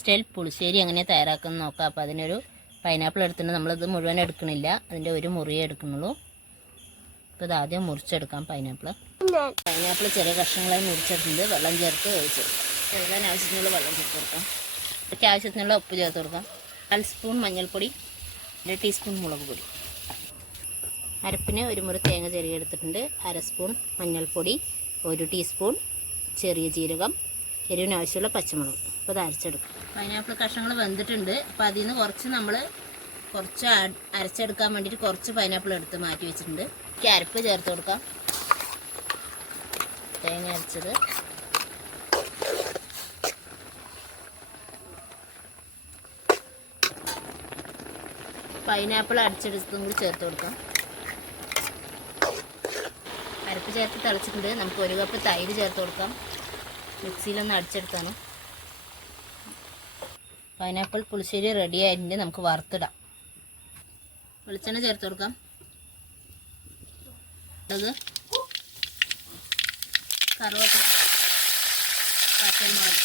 Style പുളിശ്ശേരി എങ്ങനെ തയ്യാറാക്കുന്ന നോക്കാം. അപ്പോൾ അതിനൊരു പൈനാപ്പിൾ എടുത്തിട്ട് നമ്മളിത് മുഴുവൻ എടുക്കണില്ല, അതിൻ്റെ ഒരു മുറിയേ എടുക്കുന്നുള്ളൂ. അപ്പോൾ ഇത് ആദ്യം മുറിച്ചെടുക്കാം. പൈനാപ്പിൾ ചെറിയ കഷ്ണങ്ങളായി മുറിച്ചെടുക്കുന്നത് വെള്ളം ചേർത്ത് വേവിച്ചെടുക്കാം. കഴുകാൻ ആവശ്യത്തിനുള്ള വെള്ളം ചേർത്ത് കൊടുക്കാം. അതിലേക്ക് ആവശ്യത്തിനുള്ള ഉപ്പ് ചേർത്ത് കൊടുക്കാം. 1 സ്പൂൺ മഞ്ഞൾപ്പൊടി, 1 ടീസ്പൂൺ മുളക് പൊടി. അരപ്പിന് ഒരു മുറി തേങ്ങ ചെറിയ എടുത്തിട്ടുണ്ട്. 1/2 സ്പൂൺ മഞ്ഞൾപ്പൊടി, 1 ടീസ്പൂൺ ചെറിയ ജീരകം, എരിവിന് ആവശ്യമുള്ള പച്ചമുളക്. അപ്പോൾ അത് അരച്ചെടുക്കും. പൈനാപ്പിൾ കഷ്ണങ്ങൾ വെന്തിട്ടുണ്ട്. അപ്പോൾ അതിൽ നിന്ന് കുറച്ച് അരച്ചെടുക്കാൻ വേണ്ടിയിട്ട് കുറച്ച് പൈനാപ്പിൾ എടുത്ത് മാറ്റി വെച്ചിട്ടുണ്ട്. അരപ്പ് ചേർത്ത് കൊടുക്കാം. തേങ്ങ അരച്ചത്, പൈനാപ്പിൾ അരച്ചെടുത്തതും കൂടി ചേർത്ത് കൊടുക്കാം. അരപ്പ് ചേർത്ത് തിളച്ചിട്ടുണ്ട്. നമുക്ക് 1 കപ്പ് തൈര് ചേർത്ത് കൊടുക്കാം. മിക്സിയിലൊന്ന് അടിച്ചെടുത്താണ്. പൈനാപ്പിൾ പുളിശ്ശേരി റെഡി ആയിട്ടുണ്ട്. നമുക്ക് വറുത്തിടാം. വെളിച്ചെണ്ണ ചേർത്ത് കൊടുക്കാം. അത് കറുവപ്പട്ട, പച്ചമുളക്,